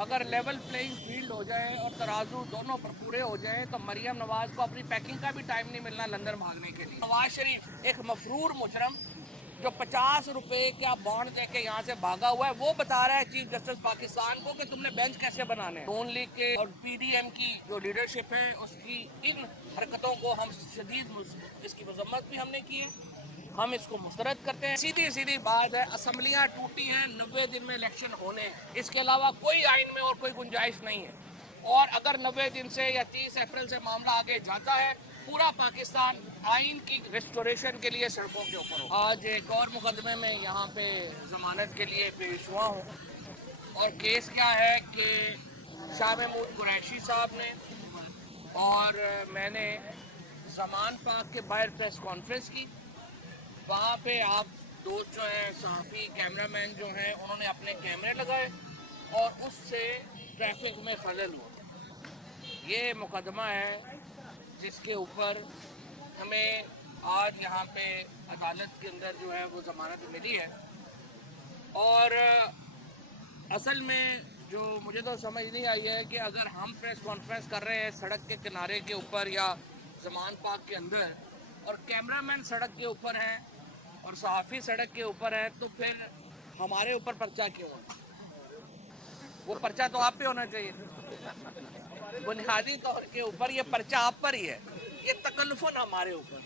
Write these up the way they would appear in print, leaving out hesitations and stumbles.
अगर level playing field हो जाए और तराजू दोनों पर पूरे हो जाए तो मरियम नवाज को अपनी पैकिंग का भी टाइम नहीं मिलना लंदन भागने के लिए। नवाज शरीफ एक मफरूर मुजरम जो 50 रुपए का बॉन्ड देके यहाँ से भागा हुआ है, वो बता रहा है चीफ जस्टिस पाकिस्तान को कि तुमने बेंच कैसे बनाने हैं। नून लीग के और पीडीएम की जो लीडरशिप है उसकी इन हरकतों को हम शदीद इसकी मजम्मत भी हमने की है, हम इसको मुस्तरद करते हैं। सीधी सीधी बात है, असम्बलियां टूटी हैं, 90 दिन में इलेक्शन होने हैं, इसके अलावा कोई आइन में और कोई गुंजाइश नहीं है। और अगर 90 दिन से या 30 अप्रैल से मामला आगे जाता है, पूरा पाकिस्तान आइन की रिस्टोरेशन के लिए सड़कों के ऊपर हो। आज एक और मुकदमे में यहाँ पे जमानत के लिए पेश हुआ हूँ और केस क्या है कि शाह महमूद कुरैशी साहब ने और मैंने जमान पाक के बाहर प्रेस कॉन्फ्रेंस की। वहाँ पे आप दोस्त जो हैं सहाफ़ी कैमरामैन जो हैं उन्होंने अपने कैमरे लगाए और उससे ट्रैफिक में खलल हुआ। ये मुकदमा है जिसके ऊपर हमें आज यहाँ पे अदालत के अंदर जो है वो ज़मानत मिली है। और असल में जो मुझे तो समझ नहीं आई है कि अगर हम प्रेस कॉन्फ्रेंस कर रहे हैं सड़क के किनारे के ऊपर या ज़मान पाक के अंदर और कैमरामैन सड़क के ऊपर हैं और सहाफ़ी सड़क के ऊपर है, तो फिर हमारे ऊपर पर्चा क्यों है? वो पर्चा तो आप पे होना चाहिए। बुनियादी तौर के ऊपर ये पर्चा आप पर ही है, ये तकल्लुफ़न हमारे ऊपर।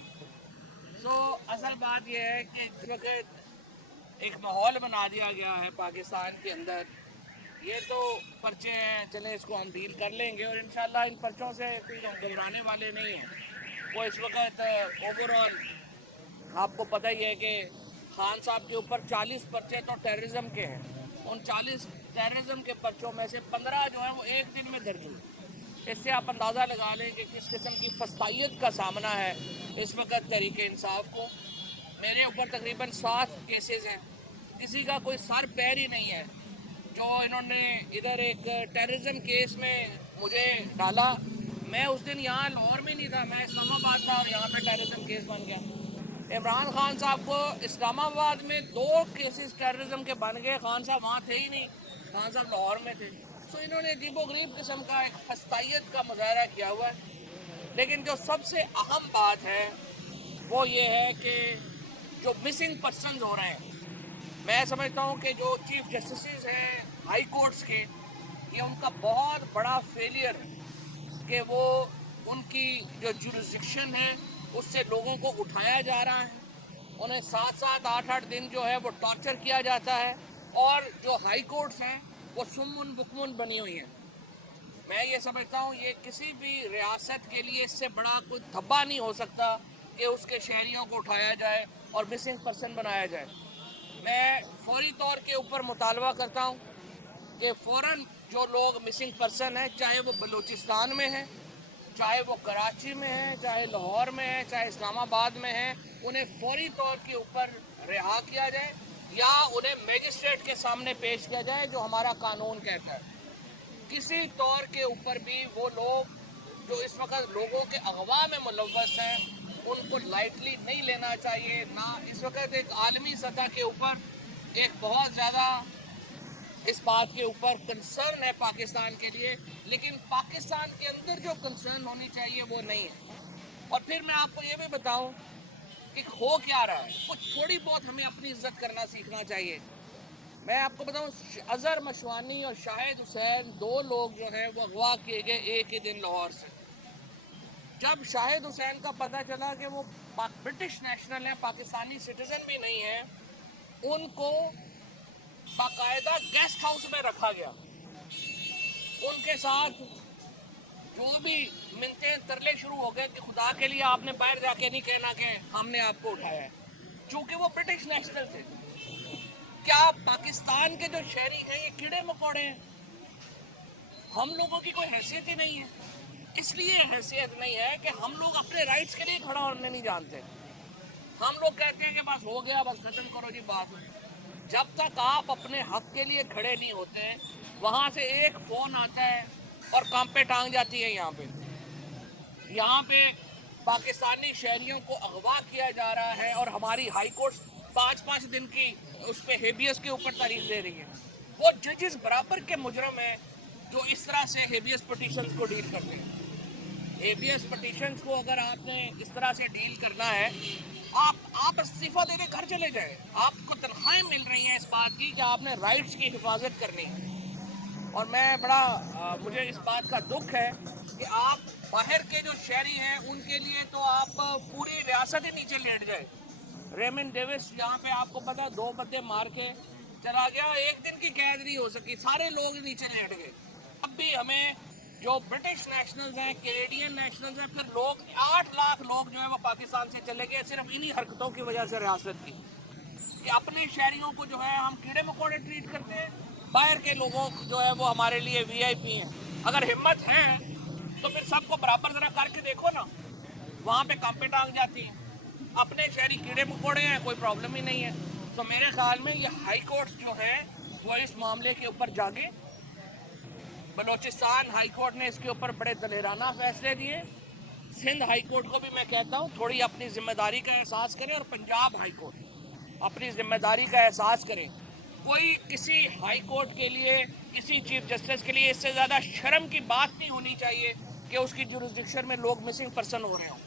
तो असल बात ये है कि इस वक्त एक माहौल बना दिया गया है पाकिस्तान के अंदर। ये तो पर्चे हैं, चले इसको हम डील कर लेंगे और इंशाल्लाह इन पर्चों से कोई घबराने वाले नहीं हैं। वो इस वक्त ओवरऑल आपको पता ही है कि खान साहब के ऊपर 40 पर्चे तो टेररिज्म के हैं। उन 40 टेररिज्म के पर्चों में से 15 जो है वो एक दिन में दर्ज हुए। इससे आप अंदाज़ा लगा लें कि किस किस्म की फस्तायत का सामना है इस वक्त तहरीक इंसाफ को। मेरे ऊपर तकरीबन 7 केसेस हैं, किसी का कोई सर पैर ही नहीं है। जो इन्होंने इधर एक टेररिज्म केस में मुझे डाला, मैं उस दिन यहाँ लाहौर में नहीं था, मैं इस्लामाबाद था और यहाँ पे टेररिज्म केस बन गया। इमरान खान साहब को इस्लामाबाद में 2 केसेस टेररिज्म के बन गए, खान साहब वहाँ थे ही नहीं, खान साहब लाहौर में थे। तो इन्होंने अजीबोगरीब किस्म का एक फस्तायत का मुजाहरा किया हुआ है। लेकिन जो सबसे अहम बात है वो ये है कि जो मिसिंग पर्सन हो रहे हैं, मैं समझता हूँ कि जो चीफ जस्टिस हैं हाई कोर्ट्स के, ये उनका बहुत बड़ा फेलियर है कि वो उनकी जो जुरिस्डिक्शन है उससे लोगों को उठाया जा रहा है, उन्हें 7-7, 8-8 दिन जो है वो टॉर्चर किया जाता है और जो हाई कोर्ट्स हैं वो सुम्मुन बुकमुन बनी हुई हैं। मैं ये समझता हूँ ये किसी भी रियासत के लिए इससे बड़ा कोई धब्बा नहीं हो सकता कि उसके शहरियों को उठाया जाए और मिसिंग पर्सन बनाया जाए। मैं फौरी तौर के ऊपर मुतालबा करता हूँ कि फ़ौरन जो लोग मिसिंग पर्सन हैं, चाहे वो बलूचिस्तान में हैं, चाहे वो कराची में है, चाहे लाहौर में है, चाहे इस्लामाबाद में है, उन्हें फौरी तौर के ऊपर रिहा किया जाए या उन्हें मजिस्ट्रेट के सामने पेश किया जाए जो हमारा कानून कहता है। किसी तौर के ऊपर भी वो लोग जो इस वक्त लोगों के अगवा में मुलव्वस हैं उनको लाइटली नहीं लेना चाहिए। ना इस वक्त एक आलमी सतह के ऊपर एक बहुत ज़्यादा इस बात के ऊपर कंसर्न है पाकिस्तान के लिए, लेकिन पाकिस्तान के अंदर जो कंसर्न होनी चाहिए वो नहीं है। और फिर मैं आपको ये भी बताऊं कि हो क्या रहा है, कुछ थोड़ी बहुत हमें अपनी इज्जत करना सीखना चाहिए। मैं आपको बताऊं, अजहर मशवानी और शाहिद हुसैन 2 लोग जो हैं वो अगवा किए गए एक ही दिन लाहौर से। जब शाहिद हुसैन का पता चला कि वो ब्रिटिश नेशनल है, पाकिस्तानी सिटीजन भी नहीं है, उनको बाकायदा गेस्ट हाउस में रखा गया। उनके साथ जो भी मिलते तरले शुरू हो गए कि खुदा के लिए आपने बाहर जाके नहीं कहना कि हमने आपको उठाया है, चूंकि वो ब्रिटिश नेशनल थे। क्या पाकिस्तान के जो शहरी हैं ये कीड़े मकोड़े हैं? हम लोगों की कोई हैसियत ही नहीं है। इसलिए हैसियत नहीं है कि हम लोग अपने राइट्स के लिए खड़ा होने नहीं जानते। हम लोग कहते हैं कि बस हो गया, बस खत्म करो जी बात। जब तक आप अपने हक के लिए खड़े नहीं होते, वहाँ से एक फ़ोन आता है और काम पे टांग जाती है। यहाँ पे पाकिस्तानी शहरियों को अगवा किया जा रहा है और हमारी हाई कोर्ट 5-5 दिन की उस पर हेबियस के ऊपर तारीख दे रही है। वो जजेस बराबर के मुजरम हैं जो इस तरह से हेबियस पिटीशंस को डील करते हैं। हेबियस पिटीशंस को अगर आपने इस तरह से डील करना है, आप इस्तीफा देके घर चले जाए। आपको तनख्वाहें मिल रही हैं इस बात की कि आपने राइट्स की हिफाजत करनी है। और मैं मुझे इस बात का दुख है कि आप बाहर के जो शहरी हैं उनके लिए तो आप पूरी रियासत ही नीचे लेट जाए। रेमन डेविस यहाँ पे आपको पता 2 बंदे मार के चला गया, एक दिन की कैद नहीं हो सकी, सारे लोग नीचे लेट गए। अब भी हमें जो ब्रिटिश नेशनल्स हैं, कैनेडियन नेशनल्स हैं, फिर लोग 8 लाख लोग जो है वो पाकिस्तान से चले गए सिर्फ इन्हीं हरकतों की वजह से रियासत की, कि अपने शहरियों को जो है हम कीड़े मकोड़े ट्रीट करते हैं, बाहर के लोगों जो है वो हमारे लिए वीआईपी हैं। अगर हिम्मत है तो फिर सबको बराबर जरा करके देखो ना, वहाँ पे कांपे टांग जाती हैं। अपने शहरी कीड़े मकोड़े हैं, कोई प्रॉब्लम ही नहीं है। तो मेरे ख्याल में ये हाई कोर्ट जो है वो इस मामले के ऊपर जागे। बलोचिस्तान हाई कोर्ट ने इसके ऊपर बड़े दलेराना फैसले दिए। सिंध हाई कोर्ट को भी मैं कहता हूँ थोड़ी अपनी जिम्मेदारी का एहसास करें, और पंजाब हाई कोर्ट अपनी जिम्मेदारी का एहसास करें। कोई किसी हाई कोर्ट के लिए, किसी चीफ जस्टिस के लिए इससे ज़्यादा शर्म की बात नहीं होनी चाहिए कि उसकी जुरिस्डिक्शन में लोग मिसिंग पर्सन हो रहे हों।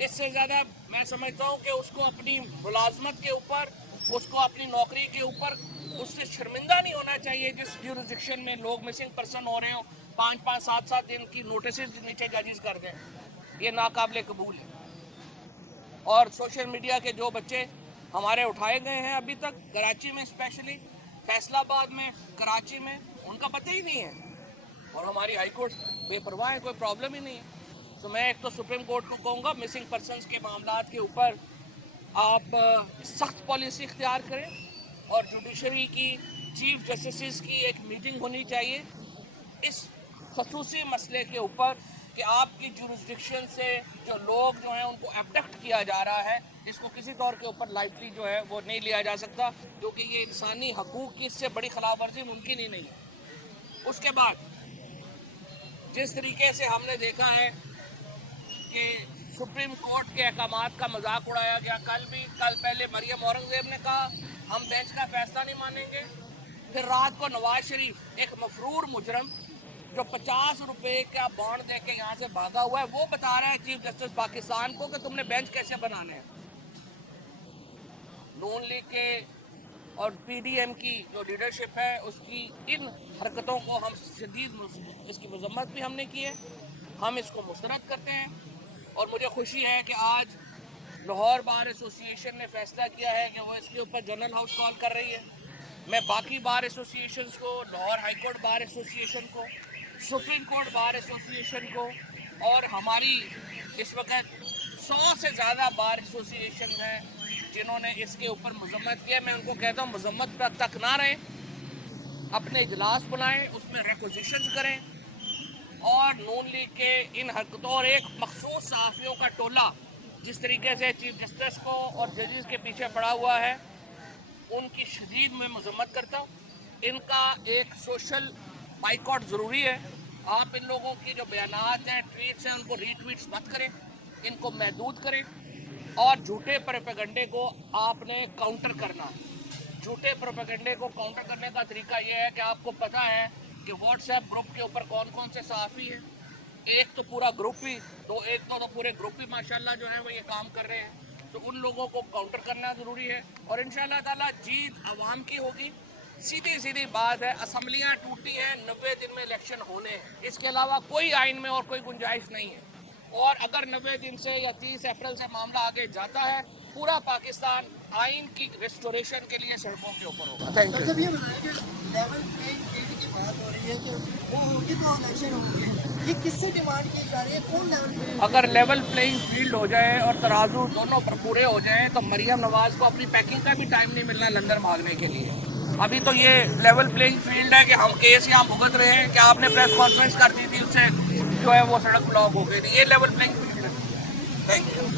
इससे ज़्यादा मैं समझता हूँ कि उसको अपनी मुलाजमत के ऊपर, उसको अपनी नौकरी के ऊपर उससे शर्मिंदा नहीं होना चाहिए जिस जुरिस्डिक्शन में लोग मिसिंग पर्सन हो रहे हो। 5-5, 7-7 दिन की नोटिस नीचे जजेस कर दें, ये नाकाबिले कबूल है। और सोशल मीडिया के जो बच्चे हमारे उठाए गए हैं अभी तक, कराची में स्पेशली, फैसलाबाद में, कराची में, उनका पता ही नहीं है, और हमारी हाई कोर्ट बेपरवाह है, कोई प्रॉब्लम ही नहीं है। तो मैं एक तो सुप्रीम कोर्ट को कहूँगा मिसिंग पर्सनस के मामलात के ऊपर आप सख्त पॉलिसी इख्तियार करें, और जुडिशरी की चीफ जस्टिस की एक मीटिंग होनी चाहिए इस खसूसी मसले के ऊपर कि आपकी जुरिस्डिक्शन से जो लोग जो हैं उनको एबडक्ट किया जा रहा है, इसको किसी तौर के ऊपर लाइटली जो है वो नहीं लिया जा सकता, क्योंकि ये इंसानी हकूक़ की इससे बड़ी खिलाफवर्जी मुमकिन ही नहीं है। उसके बाद जिस तरीके से हमने देखा है कि सुप्रीम कोर्ट के अहकामात का मजाक उड़ाया गया, कल पहले मरियम औरंगजेब ने कहा हम बेंच का फैसला नहीं मानेंगे, फिर रात को नवाज शरीफ एक मफरूर मुजरम जो 50 रुपए का बॉन्ड दे के यहाँ से भागा हुआ है, वो बता रहा है चीफ जस्टिस पाकिस्तान को कि तुमने बेंच कैसे बनाने हैं। नून लीग के और पीडीएम की जो लीडरशिप है उसकी इन हरकतों को हम शदीद इसकी मजम्मत भी हमने की है, हम इसको मुस्तरद करते हैं। और मुझे खुशी है कि आज लाहौर बार एसोसिएशन ने फैसला किया है कि वो इसके ऊपर जनरल हाउस कॉल कर रही है। मैं बाकी बार एसोसिएशंस को, Lahore high court bar association को, सुप्रीम कोर्ट बार एसोसिएशन को, और हमारी इस वक्त 100 से ज़्यादा बार एसोसिएशन हैं जिन्होंने इसके ऊपर मजम्मत किया, मैं उनको कहता हूँ मजम्मत पर तक ना रहें, अपने इजलास बुलाएं, उसमें रिक्वेजिशंस करें, और नून लीग के इन हरकतों और एक मखसूस सहाफ़ियों का टोला जिस तरीके से चीफ जस्टिस को और जजेस के पीछे पड़ा हुआ है, उनकी शदीद में मजम्मत करता हूँ। इनका एक सोशल बाइकआउट ज़रूरी है। आप इन लोगों की जो बयानात हैं, ट्वीट्स हैं, उनको रीट्वीट्स मत करें, इनको महदूद करें, और झूठे प्रोपेगेंडे को आपने काउंटर करना। झूठे प्रोपेगेंडे को काउंटर करने का तरीका यह है कि आपको पता है कि व्हाट्सएप ग्रुप के ऊपर कौन कौन से सहाफ़ी हैं, एक तो पूरा ग्रुप ही, एक तो पूरे ग्रुप ही माशाल्लाह जो है वो ये काम कर रहे हैं, तो उन लोगों को काउंटर करना ज़रूरी है। और इंशाअल्लाह ताला जीत अवाम की होगी। सीधी बात है, असम्बलियाँ टूटी हैं, 90 दिन में इलेक्शन होने हैं, इसके अलावा कोई आइन में और कोई गुंजाइश नहीं है। और अगर 90 दिन से या 30 अप्रैल से मामला आगे जाता है, पूरा पाकिस्तान आइन की रिस्टोरेशन के लिए सड़कों के ऊपर होगा। Thank you. जब ये लेवल प्लेइंग फील्ड की बात हो रही है कि वो होगी तो इलेक्शन होंगे, ये किससे डिमांड की जा रही है, कौन लेवल? अगर लेवल प्लेइंग फील्ड हो जाए और तराजू दोनों पर पूरे हो जाए तो मरियम नवाज को अपनी पैकिंग का भी टाइम नहीं मिलना लंदन भागने के लिए। अभी तो ये लेवल प्लेइंग फील्ड है कि हम केस यहाँ भुगत रहे हैं कि आपने प्रेस कॉन्फ्रेंस कर दी थी, उससे जो है वो सड़क ब्लॉक हो गई थी। ये लेवल प्लेइंग फील्ड है। Thank you.